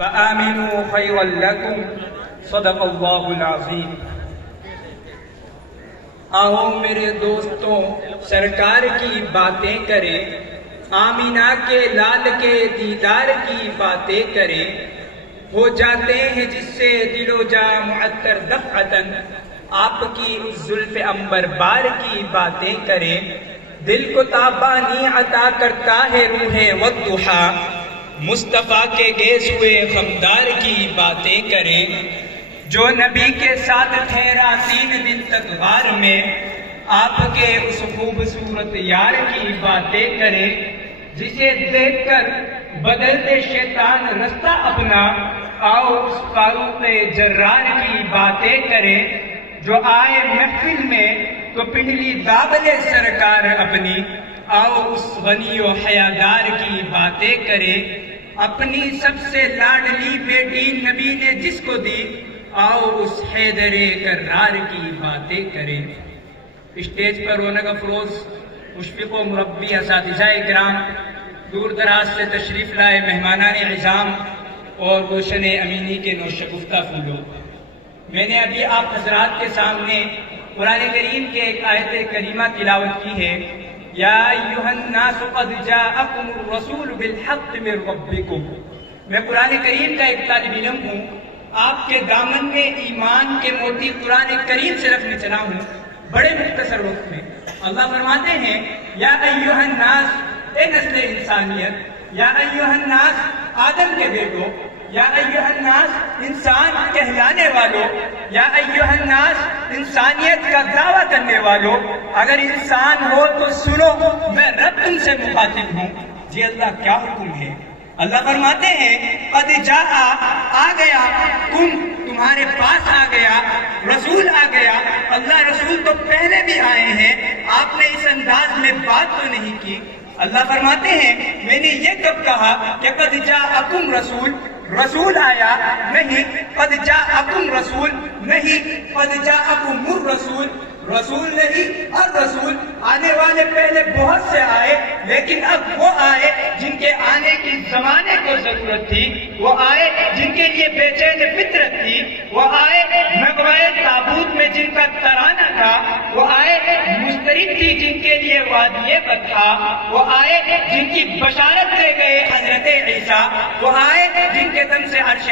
فآمنوا خيرا لكم صدق اللہ العظیم۔ آؤ میرے دوستوں سرکار کی باتیں کریں، آمینہ کے لال کے دیدار کی باتیں کریں، ہو جاتے ہیں جس سے دل و جاں معطر دفعتاً، آپ کی زلف عنبر بار کی باتیں کریں، دل کو تابانی عطا کرتا ہے روح والضحیٰ، مصطفیٰ کے گیس ہوئے خمدار کی باتیں کریں، جو نبی کے ساتھ ٹھہرا 3 دن تک غار میں، آپ کے اس خوبصورت یار کی باتیں کریں، جسے دیکھ کر بدل دے شیطان رستہ اپنا، آؤ اس فاروق جرار کی باتیں کریں، جو آئے محفل میں تو پنڈلی دابلے سرکار اپنی، آؤ اس غنی و حیادار کی باتیں کریں، اپنی سب سے لاڈلی بیٹی نبی نے جس کو دی، آؤ اس حیدر کرار کی باتیں کریں۔ اسٹیج پر رونق افروز مشفق و مربی اساتذہ کرام، دور دراز سے تشریف لائے مہمانان اعظام اور گلشن امینی کے نوشگفتہ پھولوں، میں نے ابھی آپ حضرات کے سامنے قرآن کریم کے ایک آیت کریمہ تلاوت کی ہے، یا ایھا الناس قد جاءکم الرسول بالحق من ربکم۔ میں قرآن کریم کا ایک طالب علم ہوں، آپ کے دامن میں ایمان کے موتی قرآن کریم سے رکھنے چلا ہوں بڑے مختصر وقت میں۔ اللہ فرماتے ہیں یا ایھا الناس، اے نسل انسانیت، یا ایھا الناس آدم کے بیٹو، یا ایھا الناس انسان کہلانے والوں، یا ایھا الناس انسانیت کا دعویٰ کرنے والوں، اگر انسان ہو تو سنو، میں رب تم سے مخاطب ہوں۔ جی اللہ کیا حکم ہے؟ اللہ فرماتے ہیں قد جاء، آ گیا، تمہارے پاس آ گیا، رسول آ گیا۔ اللہ رسول تو پہلے بھی آئے ہیں، آپ نے اس انداز میں بات تو نہیں کی۔ اللہ فرماتے ہیں میں نے یہ کب کہا کہ قد جاءکم رسول، رسول آیا نہیں، قد جاءکم رسول نہیں، قد جاءکم الرسول، رسول نہیں، الرسول۔ آنے والے پہلے بہت سے آئے، لیکن اب وہ آئے جن کے آنے کی زمانے کو ضرورت تھی، وہ آئے جن کے لیے بے چین فطرت تھی، وہ آئے نغمۂ تابوت میں جن کا ترانہ تھا، وہ آئے مسترد تھی جن کے لیے وادی بطحا، وہ آئے جن کی بشارت دے گئے حضرت عیسیٰ، وہ آئے جن کے دم سے عرش